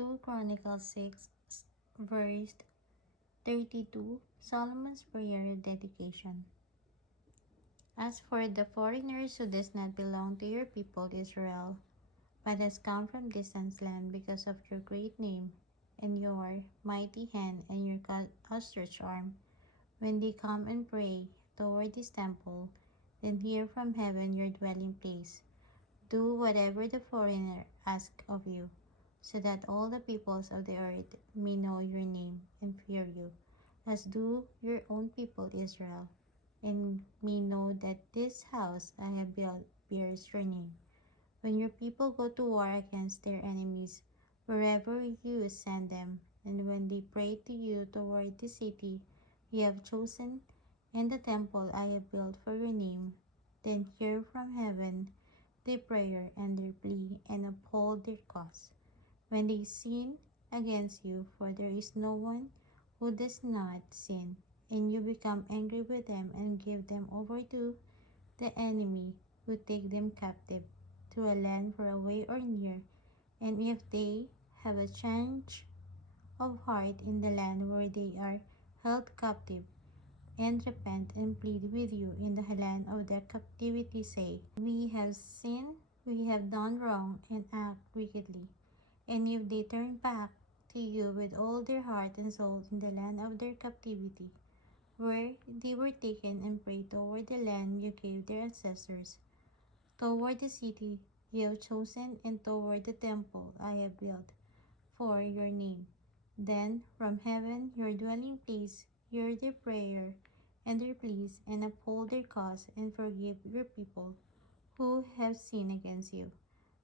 2 Chronicles 6, verse 32, Solomon's prayer dedication. As for the foreigners who does not belong to your people Israel, but has come from distant land because of your great name and your mighty hand and your outstretched arm, when they come and pray toward this temple, then hear from heaven your dwelling place. Do whatever the foreigner asks of you, so that all the peoples of the earth may know your name and fear you, as do your own people Israel, and may know that this house I have built bears your name. When your people go to war against their enemies, wherever you send them, and when they pray to you toward the city you have chosen and the temple I have built for your name, then hear from heaven their prayer and their plea, and uphold their cause. When they sin against you, for there is no one who does not sin, and you become angry with them and give them over to the enemy, who take them captive to a land far away or near, and if they have a change of heart in the land where they are held captive, and repent and plead with you in the land of their captivity, say, We have sinned, we have done wrong, and act wickedly. And if they turn back to you with all their heart and soul in the land of their captivity, where they were taken, and pray toward the land you gave their ancestors, toward the city you have chosen, and toward the temple I have built for your name, then from heaven your dwelling place hear their prayer and their pleas, and uphold their cause, and forgive your people who have sinned against you.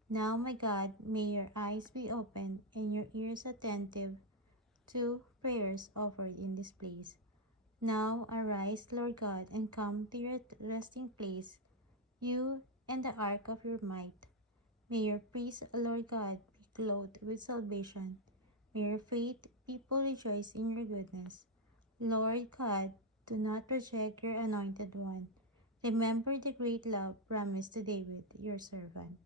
Now, my God, may your eyes be opened and your ears attentive to prayers offered in this place. Now arise, Lord God, and come to your resting place, you and the ark of your might. May your priests, Lord God, be clothed with salvation. May your faith people rejoice in your goodness. Lord God, do not reject your anointed one. Remember the great love promised to David, your servant.